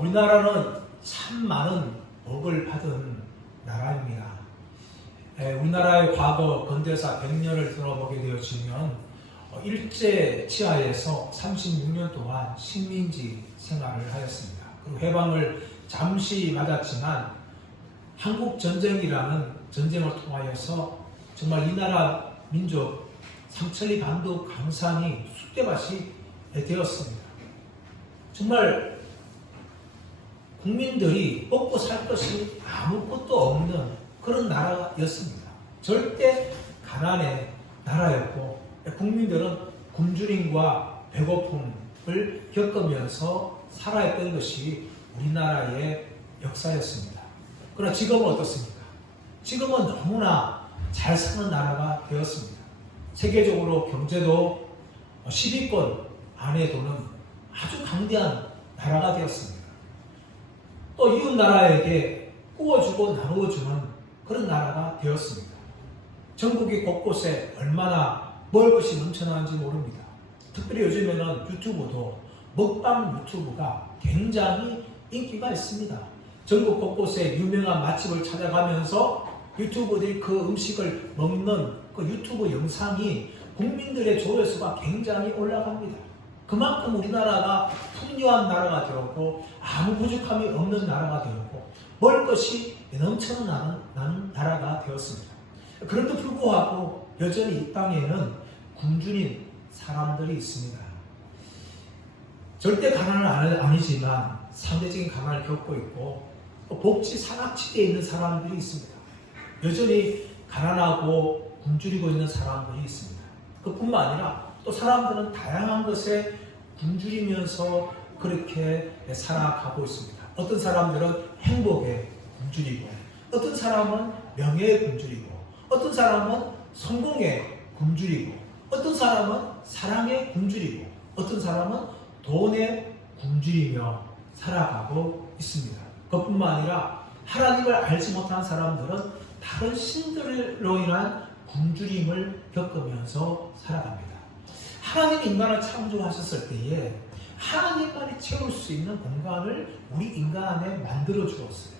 우리나라는 참 많은 복을 받은 나라입니다. 우리나라의 과거 근대사 100년을 들어보게 되어지면 일제 치하에서 36년 동안 식민지 생활을 하였습니다. 그리고 해방을 잠시 맞았지만 한국전쟁이라는 전쟁을 통하여서 정말 이 나라 민족 삼천리 반도 강산이 쑥대밭이 되었습니다. 정말 국민들이 먹고 살 것이 아무것도 없는 그런 나라였습니다. 절대 가난의 나라였고 국민들은 굶주림과 배고픔을 겪으면서 살아왔던 것이 우리나라의 역사였습니다. 그러나 지금은 어떻습니까? 지금은 너무나 잘 사는 나라가 되었습니다. 세계적으로 경제도 10위권 안에 도는 아주 강대한 나라가 되었습니다. 또 이웃 나라에게 구워주고 나누어주는 그런 나라가 되었습니다. 전국이 곳곳에 얼마나 먹을 것이 넘쳐나는지 모릅니다. 특별히 요즘에는 유튜브도 먹방 유튜브가 굉장히 인기가 있습니다. 전국 곳곳에 유명한 맛집을 찾아가면서 유튜버들이 그 음식을 먹는 그 유튜브 영상이 국민들의 조회수가 굉장히 올라갑니다. 그만큼 우리나라가 풍요한 나라가 되었고 아무 부족함이 없는 나라가 되었고 먹을 것이 넘쳐나는 나라가 되었습니다. 그런데 불구하고 여전히 이 땅에는 굶주린 사람들이 있습니다. 절대 가난은 아니지만 상대적인 가난을 겪고 있고 복지 사각지대에 있는 사람들이 있습니다. 여전히 가난하고 굶주리고 있는 사람들이 있습니다. 그뿐만 아니라 또 사람들은 다양한 것에 굶주리면서 그렇게 살아가고 있습니다. 어떤 사람들은 행복에 굶주리고, 어떤 사람은 명예에 굶주리고, 어떤 사람은 성공에 굶주리고, 어떤 사람은 사랑에 굶주리고, 어떤 사람은 돈에 굶주리며 살아가고 있습니다. 그뿐만 아니라 하나님을 알지 못한 사람들은 다른 신들로 인한 굶주림을 겪으면서 살아갑니다. 하나님이 인간을 창조하셨을 때에 하나님만이 채울 수 있는 공간을 우리 인간 안에 만들어 주었어요.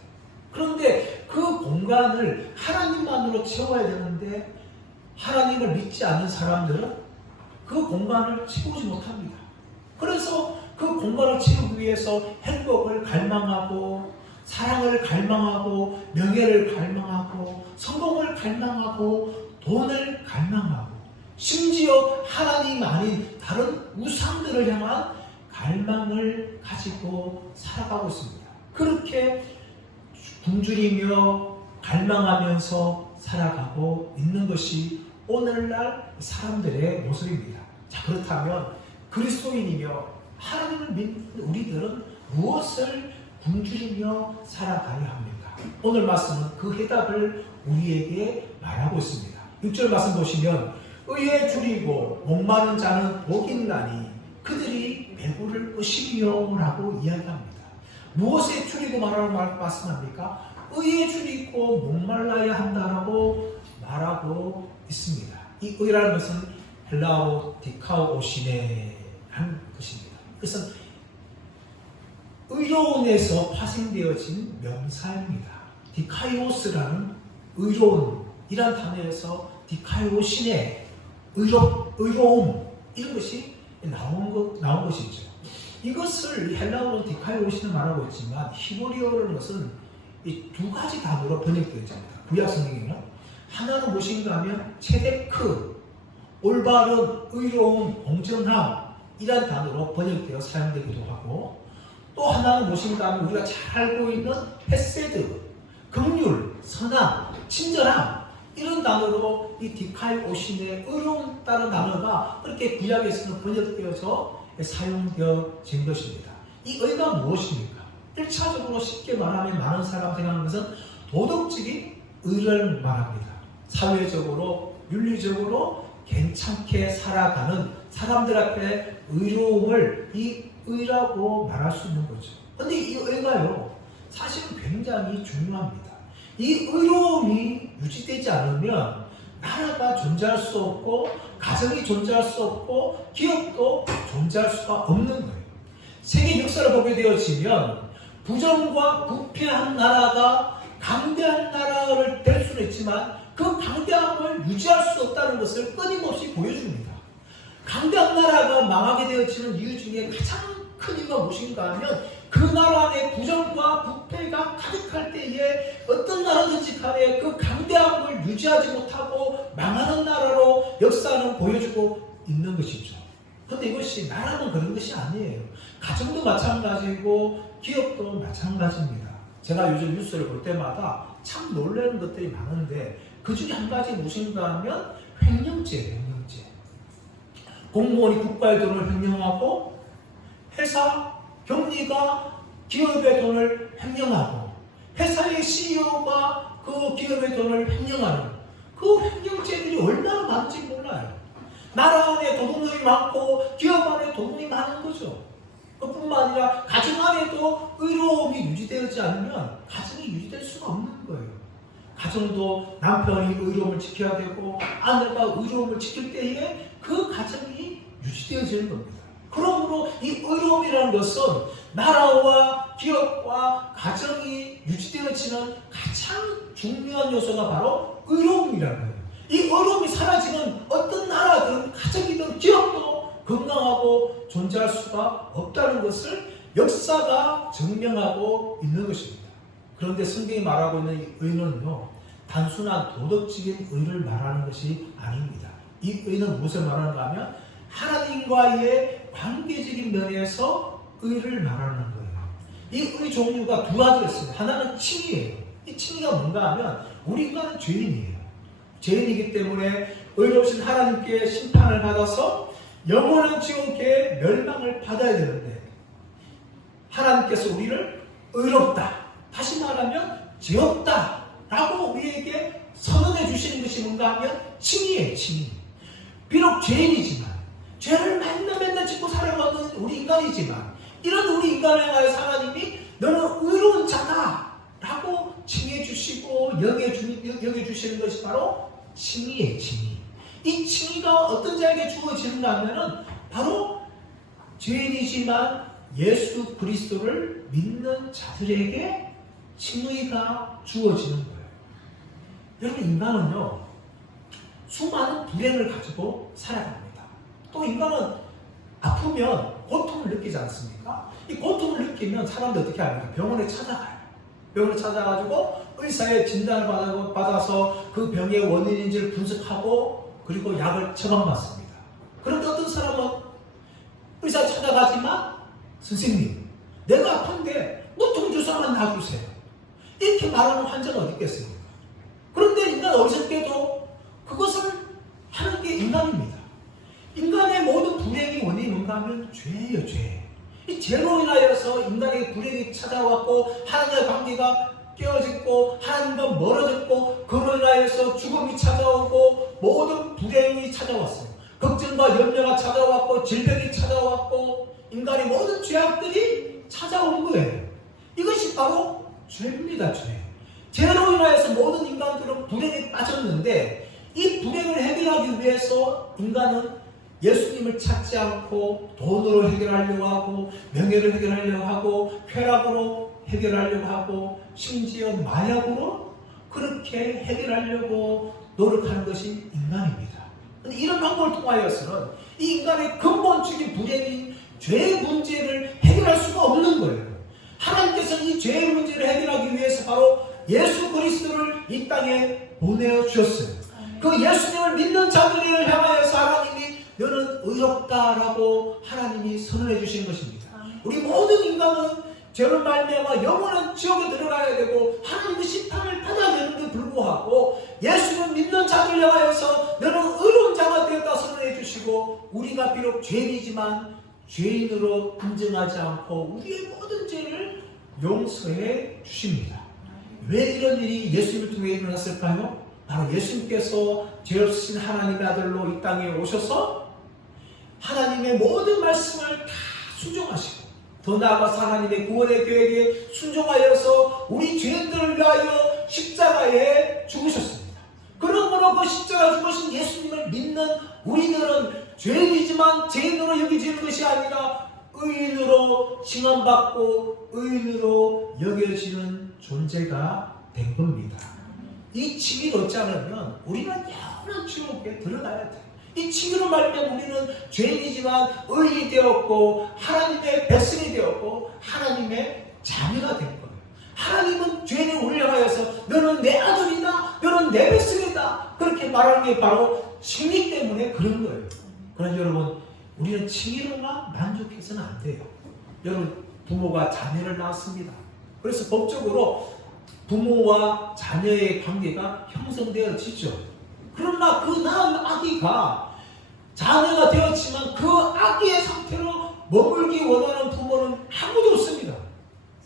그런데 그 공간을 하나님만으로 채워야 되는데 하나님을 믿지 않는 사람들은 그 공간을 채우지 못합니다. 그래서 그 공간을 채우기 위해서 행복을 갈망하고 사랑을 갈망하고 명예를 갈망하고 성공을 갈망하고 돈을 갈망하고 심지어 하나님 아닌 다른 우상들을 향한 갈망을 가지고 살아가고 있습니다. 그렇게 굶주리며 갈망하면서 살아가고 있는 것이 오늘날 사람들의 모습입니다. 자, 그렇다면 그리스도인이며 하나님을 믿는 우리들은 무엇을 굶주리며 살아가야 합니까? 오늘 말씀은 그 해답을 우리에게 말하고 있습니다. 6절 말씀 보시면 의에 줄이고 목마른 자는 복이 있나니 그들이 배부를 것이요 라고 이야기합니다. 무엇에 줄이고 말씀합니까? 의에 줄이고 목말라야 한다라고 말하고 있습니다. 이 의라는 것은 헬라어 디카오시네라는 것입니다. 그것은 의로운에서 파생되어진 명사입니다. 디카이오스라는 의로운이란 단어에서 디카이오시네 의로움 이런 것이 나온 것이죠. 이것을 헬라어로 디카이오시는 말하고 있지만 히브리어라는 것은 이 두 가지 단어로 번역되어 있습니다. 구약 성경에는 하나는 무엇인가 하면 체데크 올바른 의로움 공정함 이란 단어로 번역되어 사용되기도 하고 또 하나는 무엇인가 하면 우리가 잘 알고 있는 헤세드 긍휼 선함 친절함 이런 단어로 이 디카이오신의 의로움다는 단어가 그렇게 구약에서는 번역되어서 사용되어진 것입니다. 이 의가 무엇입니까? 1차적으로 쉽게 말하면 많은 사람이 생각하는 것은 도덕적인 의를 말합니다. 사회적으로 윤리적으로 괜찮게 살아가는 사람들 앞에 의로움을 이 의라고 말할 수 있는 거죠. 그런데 이 의가요 사실은 굉장히 중요합니다. 이 의로움이 유지되지 않으면 나라가 존재할 수 없고 가정이 존재할 수 없고 기업도 존재할 수가 없는 거예요. 세계 역사를 보게 되어지면 부정과 부패한 나라가 강대한 나라를 될 수는 있지만 그 강대함을 유지할 수 없다는 것을 끊임없이 보여줍니다. 강대한 나라가 망하게 되어지는 이유 중에 가장 큰 이유가 무엇인가 하면 그 나라 안에 부정과 부패가 가득할 때에 어떤 나라든지 간에 그 강대함을 유지하지 못하고 망하는 나라로 역사는 보여주고 있는 것이죠. 그런데 이것이 나라는 그런 것이 아니에요. 가정도 마찬가지고 기업도 마찬가지입니다. 제가 요즘 뉴스를 볼 때마다 참 놀라는 것들이 많은데 그 중에 한 가지 무엇인가 하면 횡령죄예요. 횡령죄. 공무원이 국가의 돈을 횡령하고 회사 경리가 기업의 돈을 횡령하고 회사의 CEO가 그 기업의 돈을 횡령하는 그 횡령죄들이 얼마나 많은지 몰라요. 나라 안에 도둑놈이 많고 기업 안에 도둑이 많은 거죠. 그뿐만 아니라 가정 안에도 의로움이 유지되지 않으면 가정이 유지될 수가 없는 거예요. 가정도 남편이 의로움을 지켜야 되고 아내가 의로움을 지킬 때에 그 가정이 유지되어지는 겁니다. 그러므로 이 의로움이라는 것은 나라와 기업과 가정이 유지되어지는 가장 중요한 요소가 바로 의로움이라는 거예요. 이 의로움이 사라지는 어떤 나라든 가정이든 기업도 건강하고 존재할 수가 없다는 것을 역사가 증명하고 있는 것입니다. 그런데 성경이 말하고 있는 의는요, 단순한 도덕적인 의를 말하는 것이 아닙니다. 이 의는 무엇을 말하는가 하면 하나님과의 관계적인 면에서 의를 말하는 거예요. 이 의 종류가 두 가지가 있습니다. 하나는 칭의예요. 이 칭의가 뭔가 하면 우리 인간은 죄인이에요. 죄인이기 때문에 의로우신 하나님께 심판을 받아서 영원한 지옥의 멸망을 받아야 되는데 하나님께서 우리를 의롭다, 다시 말하면 죄 없다 라고 우리에게 선언해 주시는 것이 뭔가 하면 칭의예요. 칭의. 비록 죄인이지만 죄를 맨날 짓고 살아가는 우리 인간이지만 이런 우리 인간을 향하여서 하나님이 너는 의로운 자다 라고 칭해 주시고 여겨주시는 것이 바로 칭의예요. 칭의. 이 칭의가 어떤 자에게 주어지는가 하면은 바로 죄인이지만 예수 그리스도를 믿는 자들에게 칭의가 주어지는 거예요. 여러분, 인간은요 수많은 불행을 가지고 살아갑니다. 또 인간은 아프면 고통을 느끼지 않습니까? 이 고통을 느끼면 사람들 어떻게 합니까? 병원에 찾아가요. 병원에 찾아가지고 의사의 진단을 받아서 그 병의 원인인지를 분석하고 그리고 약을 처방받습니다. 그런데 어떤 사람은 의사 찾아가지만 선생님, 내가 아픈데 무통주사만 놔주세요. 이렇게 말하는 환자가 어디 있겠습니까? 그런데 인간 어리석게도 그것을 하는 게 인간입니다. 인간의 모든 불행의 원인이 뭔가 하면 죄예요. 죄. 이 죄로 인하여서 인간에게 불행이 찾아왔고 하나님과의 관계가 깨어졌고 하나님과 멀어졌고 그로 인하여서 죽음이 찾아오고 모든 불행이 찾아왔어요. 걱정과 염려가 찾아왔고 질병이 찾아왔고 인간의 모든 죄악들이 찾아온 거예요. 이것이 바로 죄입니다. 죄. 죄로 인하여서 모든 인간들은 불행에 빠졌는데 이 불행을 해결하기 위해서 인간은 예수님을 찾지 않고 돈으로 해결하려고 하고 명예를 해결하려고 하고 쾌락으로 해결하려고 하고 심지어 마약으로 그렇게 해결하려고 노력하는 것이 인간입니다. 이런 방법을 통하여서는 이 인간의 근본적인 불행인 죄의 문제를 해결할 수가 없는 거예요. 하나님께서는 이 죄의 문제를 해결하기 위해서 바로 예수 그리스도를 이 땅에 보내주셨어요. 그 예수님을 믿는 자들을 향하여서 하나님이 너는 의롭다라고 하나님이 선언해 주시는 것입니다. 우리 모든 인간은 죄를 말미암아 영원한 지옥에 들어가야 되고 하나님의 심판을 받아야 되는데 불구하고 예수를 믿는 자들 향하여서 너는 의로운 자가 되었다 선언해 주시고 우리가 비록 죄인이지만 죄인으로 인정하지 않고 우리의 모든 죄를 용서해 주십니다. 왜 이런 일이 예수님을 통해 일어났을까요? 바로 예수님께서 죄 없으신 하나님의 아들로 이 땅에 오셔서 하나님의 모든 말씀을 다 순종하시고 더 나아가서 하나님의 구원의 계획에 순종하여서 우리 죄인들을 위하여 십자가에 죽으셨습니다. 그러므로 그 십자가 죽으신 예수님을 믿는 우리들은 죄인이지만 죄인으로 여기지는 것이 아니라 의인으로 칭함받고 의인으로 여겨지는 존재가 된 겁니다. 이 칭의를 얻지 않으면 우리는 영원한 지옥에 들어가야 돼. 이 칭의로 말하면 우리는 죄인이지만 의인이 되었고 하나님의 백성이 되었고 하나님의 자녀가 된 거예요. 하나님은 죄인을 우리를 향하여서 너는 내 아들이다, 너는 내 백성이다 그렇게 말하는 게 바로 칭의 때문에 그런 거예요. 그러나 여러분, 우리는 칭의로만 만족해서는 안 돼요. 여러분, 부모가 자녀를 낳았습니다. 그래서 법적으로 부모와 자녀의 관계가 형성되어지죠. 그러나 그 낳은 아기가 자녀가 되었지만 그 아기의 상태로 머물기 원하는 부모는 아무도 없습니다.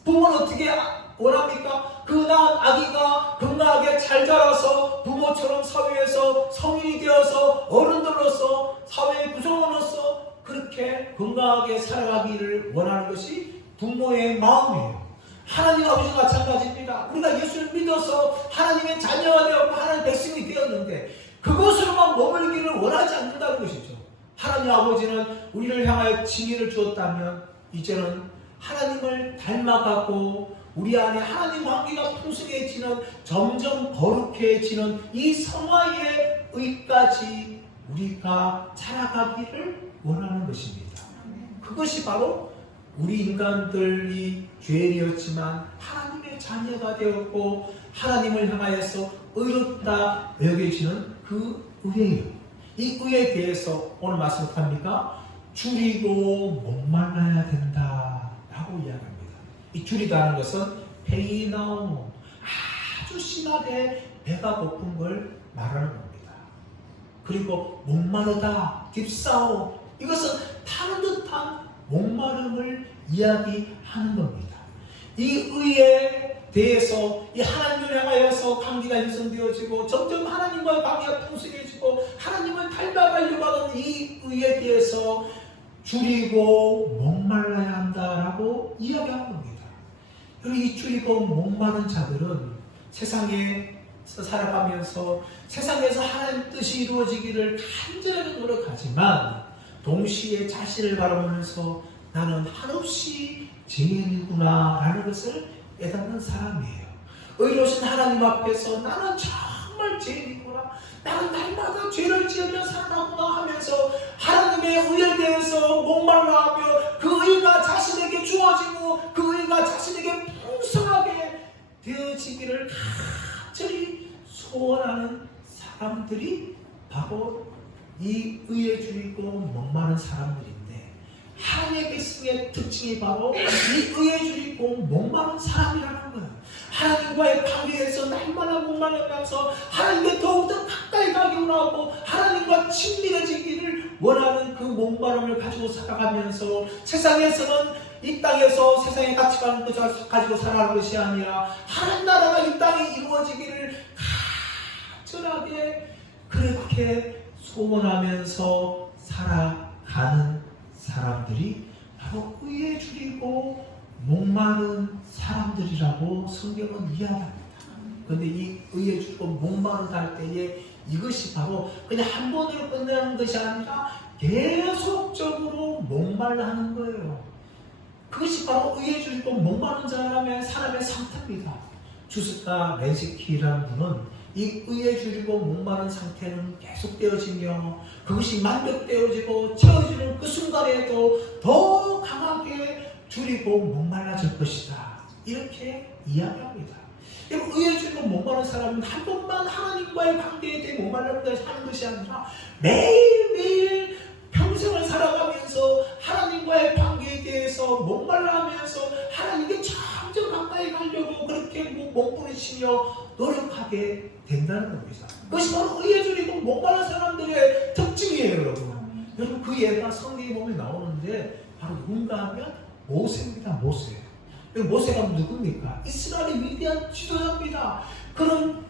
부모는 어떻게 원합니까? 그 낳은 아기가 건강하게 잘 자라서 부모처럼 사회에서 성인이 되어서 어른들로서 사회의 구성원으로서 그렇게 건강하게 살아가기를 원하는 것이 부모의 마음이에요. 하나님 아버지가 마찬가지입니다. 우리가 예수를 믿어서 하나님의 자녀가 되었고 하나님의 백성이 되었는데 그것으로만 머물기를 원하지 않는다는 것이죠. 하나님 아버지는 우리를 향하여 칭의를 주었다면 이제는 하나님을 닮아가고 우리 안에 하나님 관계가 풍성해지는 점점 거룩해지는 이 성화의 의까지 우리가 자라가기를 원하는 것입니다. 그것이 바로 우리 인간들이 죄인이었지만 하나님의 자녀가 되었고 하나님을 향하여서 의롭다 여겨지는 그 의예요. 이 의에 대해서 오늘 말씀합니까? 줄이고 목말라야 된다 라고 이야기합니다. 이 줄이다는 것은 페이나오, 아주 심하게 배가 고픈 걸 말하는 겁니다. 그리고 목마르다, 딥사오, 이것은 타는 듯한 목마름을 이야기하는 겁니다. 이 의에 대해서 이 하나님을 향하여서 관계가 형성되어지고 점점 하나님과의 관계가 풍성해지고 하나님을 닮아가려고 하는 이 의에 대해서 줄이고 목말라야 한다라고 이야기하는 겁니다. 이 줄이고 목마른 자들은 세상에서 살아가면서 세상에서 하나님 뜻이 이루어지기를 간절하게 노력하지만 동시에 자신을 바라보면서 나는 한없이 죄인이구나 라는 것을 깨닫는 사람이에요. 의로우신 하나님 앞에서 나는 정말 죄인이구나, 나는 날마다 죄를 지으며 살아가구나 하면서 하나님의 의에 대해서 목말라하며 그 의가 자신에게 주어지고 그 의가 자신에게 풍성하게 되어지기를 간절히 소원하는 사람들이 바로 이 의에 줄이고 목마른 사람들인데, 하나님의 백성의 특징이 바로 이 의에 줄이고 목마른 사람이라는 거예요. 하나님과의 관계에서 날마다 목마르면서 하나님께 더욱더 가까이 가기 원하고 하나님과 친밀해지기를 원하는 그 목마름을 가지고 살아가면서 세상에서는 이 땅에서 세상의 가치관을 가지고 살아가는 것이 아니라 하나님 나라가 이 땅에 이루어지기를 간절하게 그렇게 소원하면서 살아가는 사람들이 바로 의에 줄이고 목마른 사람들이라고 성경은 이야기합니다. 그런데 이 의에 줄이고 목마르다 할 때에 이것이 바로 그냥 한 번으로 끝내는 것이 아니라 계속적으로 목말라 하는 거예요. 그것이 바로 의에 줄이고 목마른 사람의 상태입니다. 주스타 렌시키라는 분은 이 의에 줄이고 목마른 상태는 계속되어지며 그것이 만족되어지고 채워지는 그 순간에도 더 강하게 줄이고 목말라질 것이다, 이렇게 이야기합니다. 의에 줄이고 목마른 사람은 한 번만 하나님과의 관계에 대해 목말라는 것이 하는 것이 아니라 매일매일 평생을 살아가면서 하나님과의 관계에 대해서 목말라하면서 하나님께 점점 가까이 가려고 그렇게 몸부림치며 노력하게 된다는 겁니다. 그것이 바로 의에 줄이고 목마른 사람들의 특징이에요, 여러분. 여러분, 그 예가 성경에 보면 나오는데 바로 누군가 하면 모세입니다. 모세. 모세가 누굽니까? 이스라엘의 위대한 지도자입니다. 그런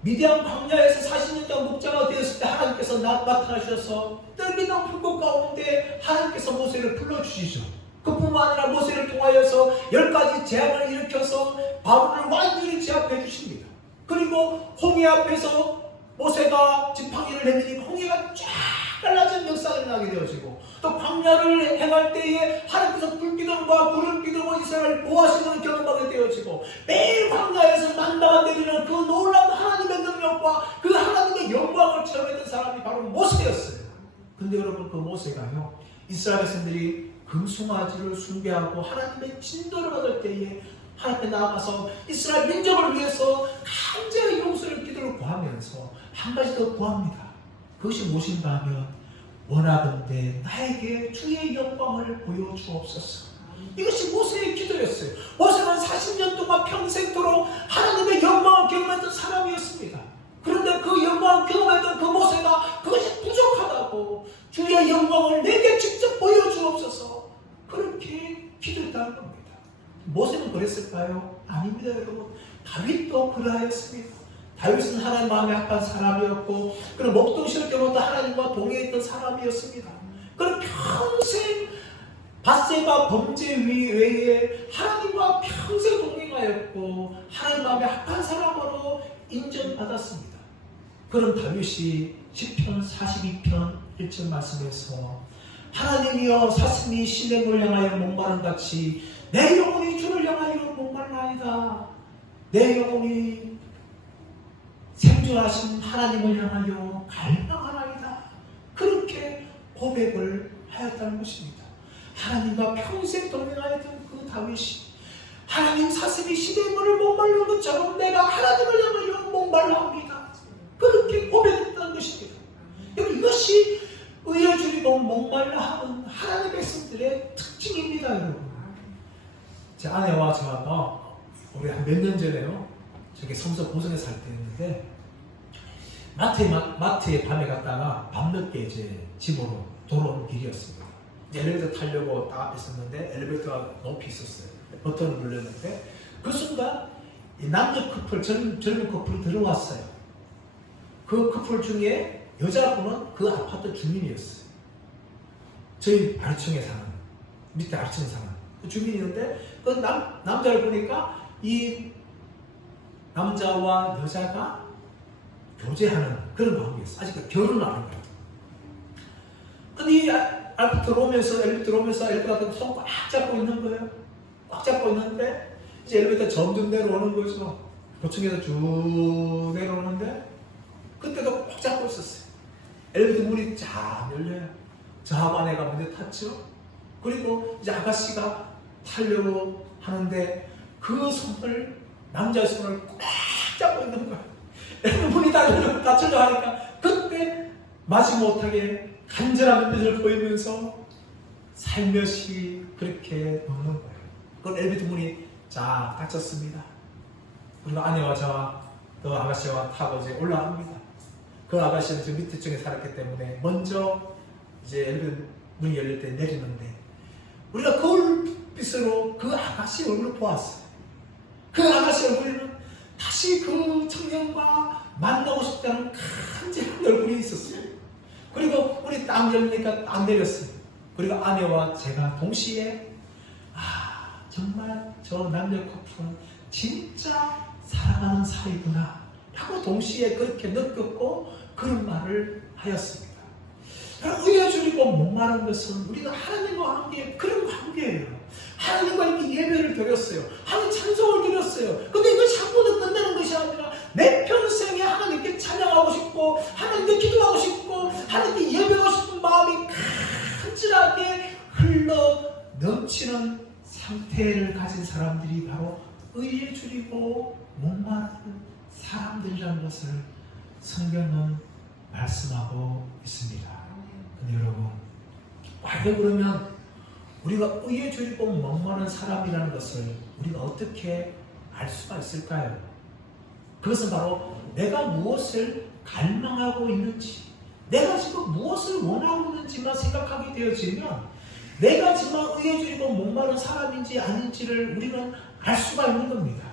미디안 광야에서 40년 동안 목자가 되었을 때 하나님께서 나타나셔서 떨기나 불꽃 가운데 하나님께서 모세를 불러주시죠. 그뿐만 아니라 모세를 통하여서 10가지 재앙을 일으켜서 바로를 완전히 제압해 주십니다. 그리고 홍해 앞에서 모세가 지팡이를 내밀니까 홍해가 쫙 갈라진 역사가 나게 되어지고 또 광야를 행할 때에 하나님께서 불기둥과 불을 기둥으로 이스라엘을 보호하시는 경험하게 되어지고 매일 광야에서 만나가 내리는 그 놀라운 하나님의 능력과 그 하나님의 영광을 체험했던 사람이 바로 모세였어요. 근데 여러분, 그 모세가요, 이스라엘 백성들이 금송아지를 숭배하고 하나님의 진도를 받을 때에 하나님께 나아가서 이스라엘 민족을 위해서 간절히 용서를 기도를 구하면서 한 가지 더 구합니다. 그것이 무엇인가 하면, 원하건대 나에게 주의 영광을 보여주옵소서. 이것이 모세의 기도였어요. 모세는 40년 동안 평생토록 하나님의 영광을 경험했던 사람이었습니다. 그런데 그 영광을 경험했던 그 모세가 그것이 부족하다고, 주의 영광을 내게 직접 보여주옵소서, 그렇게 기도했다는 겁니다. 모세는 그랬을까요? 아닙니다, 여러분. 다윗도 그러하였습니다. 다윗은 하나님 마음에 합한 사람이었고, 그런 목동실 때부터 하나님과 동행했던 사람이었습니다. 그런 평생 밧세바 범죄 외에 하나님과 평생 동행하였고 하나님 마음에 합한 사람으로 인정받았습니다. 그런 다윗이 시편 42편 1절 말씀에서, 하나님이여 사슴이 시냇물 향하여 목마른 같이 내 영혼이 주를 향하여 목말라이다. 내 영혼이 생존하신 하나님을 향하여 갈망하나이다. 그렇게 고백을 하였다는 것입니다. 하나님과 평생 동행하였던 그 다윗이 하나님 사슴이 시냇물을 목말른 것처럼 내가 하나님을 향하여 목말라합니다. 그렇게 고백했다는 것입니다. 여러분, 이것이 의에 줄이고 목말라하는 하나님의 백성들의 특징입니다. 여러분, 제 아내와 저가 우리 한 몇 년 전에요, 저기 성서 고성에 살 때였는데 마트에 밤에 갔다가 밤늦게 이제 집으로 돌아오는 길이었습니다. 엘리베이터 타려고 딱 앞에 있었는데 엘리베이터가 높이 있었어요. 버튼을 눌렀는데 그 순간 이 남녀 커플, 젊은 커플이 들어왔어요. 그 커플 중에 여자분은 그 아파트 주민이었어요. 저희 아래층에 사는, 밑에 아래층에 사는 그 주민이었는데, 그 남자를 보니까 이 남자와 여자가 교제하는 그런 관계였어요. 아직 결혼을 안 한 거예요. 근데 이 엘리베이터 오면서 엘리베이터가 손 꽉 잡고 있는 거예요. 꽉 잡고 있는데 이제 엘리베이터 점점 내려오는 거죠. 고층에서 쭉 내려오는데 그때도 꽉 잡고 있었어요. 엘리베이터 문이 쫙 열려요. 저하고 아내가 먼저 탔죠. 그리고 이제 아가씨가 타려고 하는데 그 손을, 남자의 손을 꽉 잡고 있는 거예요. 문이 닫히려 하니까 그때 마지못하게 간절한 눈빛을 보이면서 살며시 그렇게 눕는 거예요. 그건 엘리베이터 문이 쫙 닫혔습니다. 그리고 아내와 저와 그 아가씨와 타고 이제 올라갑니다. 그 아가씨는 저 밑에 쪽에 살았기 때문에 먼저 이제 엘리베이터 문이 열릴 때 내리는데, 우리가 거울빛으로 그 아가씨 얼굴을 보았어요. 그 아가씨 얼굴에는 다시 그 청년과 만나고 싶다는 간절한 얼굴이 있었어요. 그리고 우리 딱 열리니까 딱 내렸어요. 그리고 아내와 제가 동시에, 정말 저 남녀 커플은 진짜 사랑하는 사이구나 하고 동시에 그렇게 느꼈고 그런 말을 하였습니다. 의에 줄이고 목마른 것은 우리가 하나님과 관계, 그런 관계예요. 하나님과 이렇게 예배를 드렸어요. 하나님 찬송을 드렸어요. 근데 이것이 한 번에 끝내는 것이 아니라 내 평생에 하나님께 찬양하고 싶고 하나님께 기도하고 싶고 하나님께 예배하고 싶은 마음이 간절하게 흘러 넘치는 상태를 가진 사람들이 바로 의에 줄이고 목마른 사람들이라는 것을 성경은 말씀하고 있습니다. 근데 여러분, 과연 그러면 우리가 의에 줄이고 목마른 사람이라는 것을 우리가 어떻게 알 수가 있을까요? 그것은 바로 내가 무엇을 갈망하고 있는지, 내가 지금 무엇을 원하고 있는지만 생각하게 되어지면 내가 정말 의에 줄이고 목마른 사람인지 아닌지를 우리는 알 수가 있는 겁니다.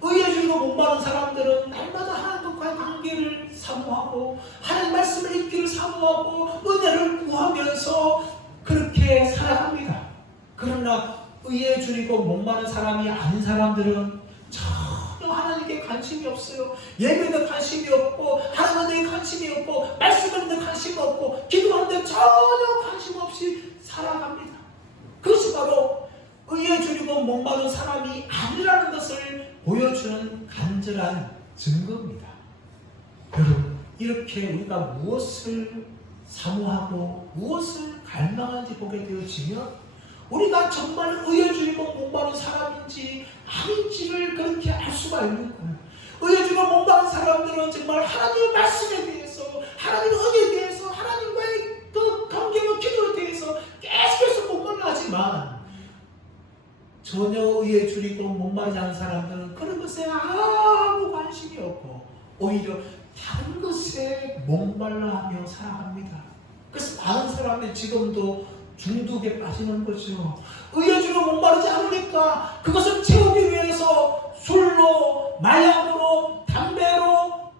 의에 줄이고 목마른 사람들은 날마다 하나님과의 관계를 사모하고 하나님 말씀을 읽기를 사모하고 은혜를 구하면서 그렇게 살아갑니다. 그러나 의에 줄이고 목마른 사람이 아닌 사람들은 전혀 하나님께 관심이 없어요. 예배에 관심이 없고, 하나님에 관심이 없고, 말씀에 관심이 없고, 기도하는데 전혀 관심 없이 살아갑니다. 그것이 바로 의에 줄이고 목마른 사람이 아니라는 것을 보여주는 간절한 증거입니다. 여러분, 이렇게 우리가 무엇을 사모하고 무엇을 갈망한지 보게 되어지면 우리가 정말 의에 줄이고 목마른 사람인지 아닌지를 그렇게 알 수가 있는 거예요. 의에 줄이고 목마른 사람들은 정말 하나님의 말씀에 대해서, 하나님의 은혜에 대해서, 하나님과의 그 관계와 기도에 대해서 계속해서 목말라하지만 전혀 의에 줄이고 목마르지 않은 사람들은 그런 것에 아무 관심이 없고 오히려 다른 것에 목말라하며 살아갑니다. 그래서 많은 사람들이 지금도 중독에 빠지는 거죠. 의에 줄이고 목마르지 않으니까 그것을 채우기 위해서 술로, 마약으로, 담배로,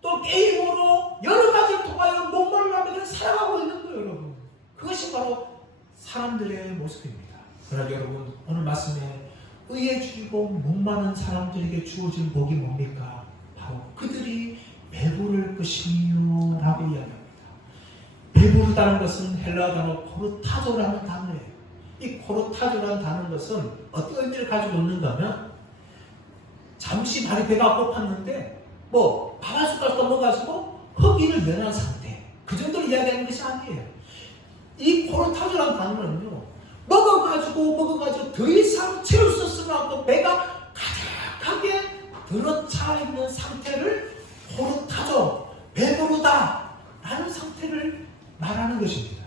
또 게임으로 여러 가지를 통하여 목말라하며 살아가고 있는 거예요, 여러분. 그것이 바로 사람들의 모습입니다. 그러나 여러분, 오늘 말씀에 의에 줄이고 목마른 사람들에게 주어진 복이 뭡니까? 바로 그들이 배부를 것이요 라고 이야기합니다. 배부르다는 것은 헬라어 단어 코르타조라는 단어예요. 이 코르타조라는 단어는 것은 어떤 의미를 가지고 있는가 하면 잠시 발이 배가 고팠는데 밥 한 숟갈 떠먹어가지고 허기를 면한 상태, 그 정도로 이야기하는 것이 아니에요. 이 코르타조라는 단어는요, 먹어가지고 더 이상 채울 수 없을 만큼 배가 가득하게 들어차 있는 상태를 코르타조, 배부르다 라는 상태를 말하는 것입니다.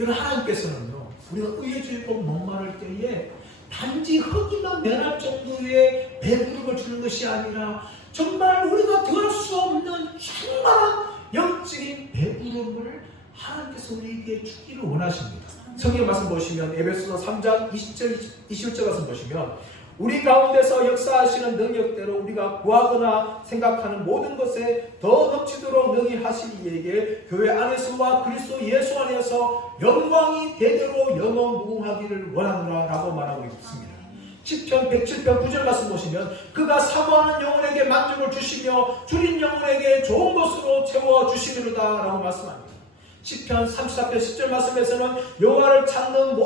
여러분, 하나님께서는요, 우리가 의에 줄이고 목마를 때에 단지 허기만 면할 정도의 배부름을 주는 것이 아니라 정말 우리가 더할 수 없는 충만한 영적인 배부름을 하나님께서 우리에게 주기를 원하십니다. 성경 말씀 보시면 에베소서 3장 20절 21절 말씀 보시면 우리 가운데서 역사하시는 능력대로 우리가 구하거나 생각하는 모든 것에 더 넘치도록 능히 하시니 이에게 교회 안에서와 그리스도 예수 안에서 영광이 대대로 영원무궁하기를 원하노라 라고 말하고 있습니다. 시편 107편 9절 말씀 보시면 그가 사모하는 영혼에게 만족을 주시며 줄인 영혼에게 좋은 것으로 채워주시리로다 라고 말씀합니다. 시편 34편 10절 말씀에서는 여호와를 찾는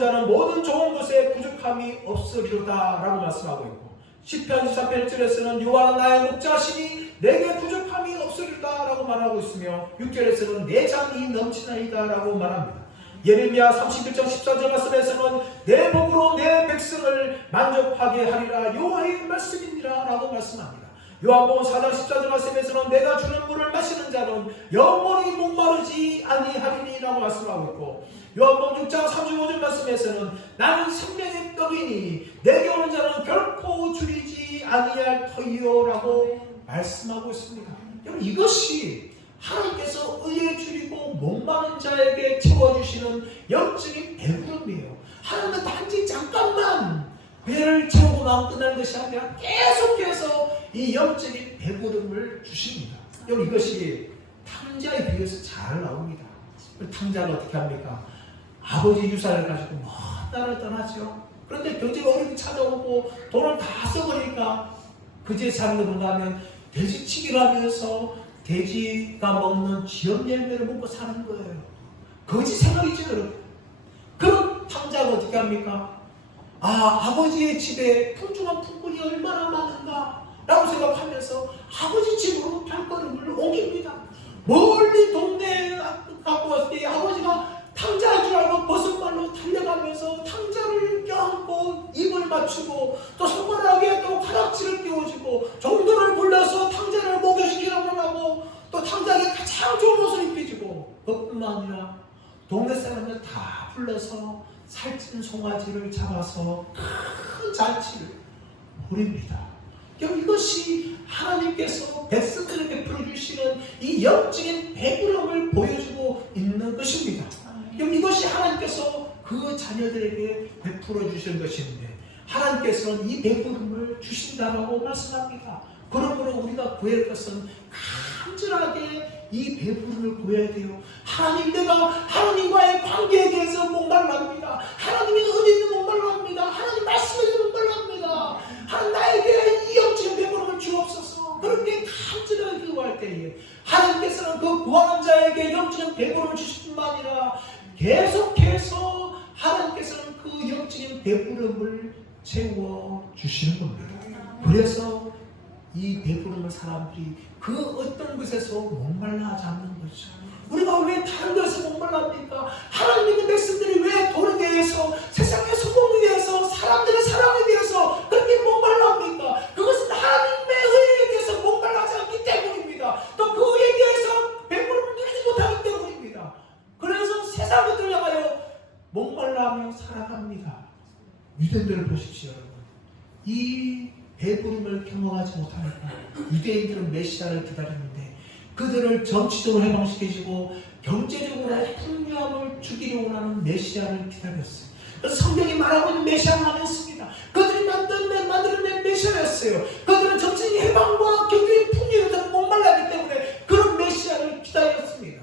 자는 모든 좋은 것에 부족함이 없으리로다 라고 말씀하고 있고, 시편 24편 1절에서는 여호와는 나의 목자시니 내게 부족함이 없으리로다 라고 말하고 있으며 6절에서는 내 잔이 넘치나이다 라고 말합니다. 예레미야 31장 14절 말씀에서는 내 복으로 내 백성을 만족하게 하리라 여호와의 말씀이니라 라고 말씀합니다. 요한복음 4장 14절 말씀에서는 내가 주는 물을 마시는 자는 영원히 목마르지 아니하리니 라고 말씀하고 있고, 요한복음 6장 35절 말씀에서는 나는 생명의 떡이니 내게 오는 자는 결코 줄이지 아니할 터이요 라고 말씀하고 있습니다. 여러분, 이것이 하나님께서 의에 줄이고 목마른 자에게 채워주시는 영적인 배부름이에요. 하나님은 단지 잠깐만 배를 채우고 나면 끝나는 것이 아니라 계속해서 이 영적인 배부름을 주십니다. 여러분, 이것이 탕자에 비해서 잘 나옵니다. 탕자는 어떻게 합니까? 아버지 유산을 가지고 먼 나라를 떠나죠. 그런데 경제가 어렵게 찾아오고 돈을 다 써버리니까 그제 사는 건가 하면 돼지치기를 하면서 돼지가 먹는 지역 열매를 먹고 사는 거예요. 거지 생활이죠, 여러분. 그런 탕자가 어떻게 합니까? 아버지의 집에 풍족한 풍물이 얼마나 많은가 라고 생각하면서 아버지 집으로 발걸음을 옮깁니다. 멀리 동네에 갖고 왔을 때 아버지가 탕자인 줄 알고 버선발로 달려가면서 탕자를 껴안고 입을 맞추고 또 손가락에 또 가락지를 끼워주고 종도를 불러서 탕자를 목욕시키라고 하고 또 탕자에게 가장 좋은 옷을 입혀주고, 그뿐만 아니라 동네 사람들 다 불러서 살찐 송아지를 잡아서 큰 잔치를 벌입니다. 이것이 하나님께서 백성들에게 베풀어주시는 이 영적인 배부름을 보여주고 있는 것입니다. 이것이 하나님께서 그 자녀들에게 베풀어 주시는 것인데 하나님께서는 이 배부름을 주신다라고 말씀합니다. 그러므로 우리가 구할 것은 간절하게 이 배부름을 구해야 돼요. 하나님, 내가 하나님과의 관계에 대해서 목말라 합니다. 하나님의 은혜에 목말라 합니다. 하나님 말씀에 목말라 합니다. 하나님 나의 우리에게 영적인 배부름을 주실 뿐만 아니라 계속해서 하나님께서는 그 영적인 배부름을 채워 주시는 겁니다. 그래서 이 배부름을 사람들이 그 어떤 것에서 목말라 하지 않는 거죠. 우리가 왜 다른 것에서 목말라합니까? 하나님의 백성들이 왜 돈에 대해서, 세상의 성공에 대해서, 사람들의 사랑에 대해서 그렇게 목말라합니까? 그것은 하나님의 의에 대해서 목말라하지 않기 때문입니다. 또 그 의에 대해서 배부름을 누리지 못하기 때문입니다. 그래서 세상 것들을 향하여 목말라하며 살아갑니다. 유대인들을 보십시오, 여러분. 이 배부름을 경험하지 못하니까 유대인들은 메시아를 기다렸는데 그들을 정치적으로 해방시켜주고 경제적으로 풍요함을 주기를 원하는 메시아를 기다렸어요. 그래서 성경이 말하고 있는 메시아는 아니었습니다. 그들이 만들어낸 메시아였어요. 그들은 정치적인 해방과 경제의 풍요에 목말라하기 때문에 그런 메시아를 기다렸습니다.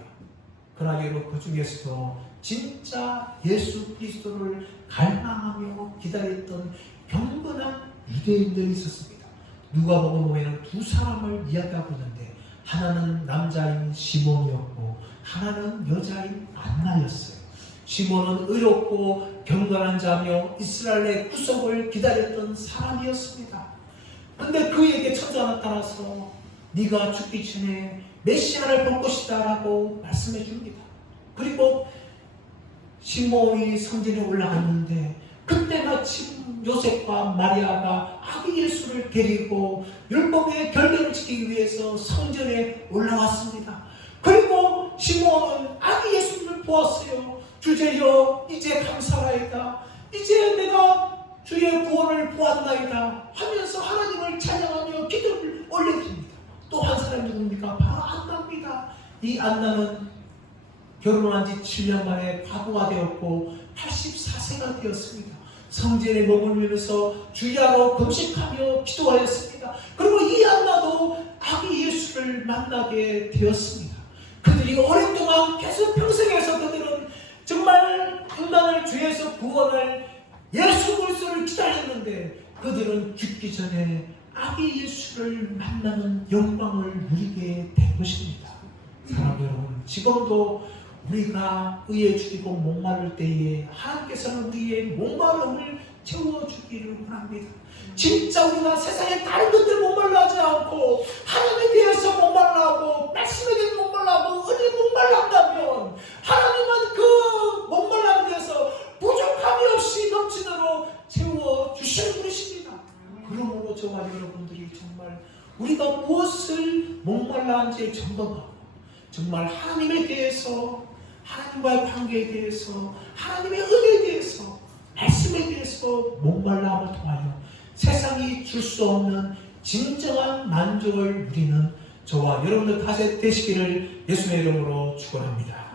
그러나 여러분, 그 중에서도 진짜 예수 그리스도를 갈망하며 기다렸던 경건한 유대인들이 있었습니다. 누가복음 보면 두 사람을 이야기하고 있는데 하나는 남자인 시몬이었고 하나는 여자인 안나였어요. 시몬은 의롭고 경건한 자며 이스라엘의 구속을 기다렸던 사람이었습니다. 그런데 그에게 천사가 나타나서 네가 죽기 전에 메시아를 볼 것이다 라고 말씀해 줍니다. 그리고 시몬이 성전에 올라갔는데 그때 마침 요셉과 마리아가 아기 예수를 데리고 율법의 결례를 지키기 위해서 성전에 올라왔습니다. 그리고 시몬은 아기 예수를 보았어요. 주제여, 이제 감사하이다. 이제 내가 주의 구원을 보았나이다 하면서 하나님을 찬양하며 기도를 올려드립니다. 또 한 사람이 누굽니까? 바로 안나입니다. 이 안나는 결혼한 지 7년 만에 과부가 되었고 84세가 되었습니다. 성전에 머물면서 주야로 금식하며 기도하였습니다. 그리고 이 안나도 아기 예수를 만나게 되었습니다. 그들이 오랜 동안 계속 평생에서 그들은 정말 인간을 죄에서 구원할 예수 그리스도를 기다렸는데 그들은 죽기 전에 아기 예수를 만나는 영광을 누리게 된 것입니다. 사랑하는 여러분, 지금도 우리가 의에 죽이고 목마를 때에 하나님께서는 우리의 목마름을 채워주기를 원합니다. 진짜 우리가 세상에 다른 것들 목말라하지 않고 하나님에 대해서 목말라하고 말씀에 대해서 목말라하고 은혜에 목말라한다면 하나님은 그 목말람에 대해서 부족함이 없이 넘치도록 채워주시는 분이십니다. 그러므로 저와 여러분들이 정말 우리가 무엇을 목말라한지 점검하고 정말 하나님에 대해서, 하나님과의 관계에 대해서, 하나님의 은혜에 대해서, 말씀에 대해서 목말라함을 통하여 세상이 줄 수 없는 진정한 만족을 누리는 저와 여러분들 다 되시기를 예수의 이름으로 축원합니다.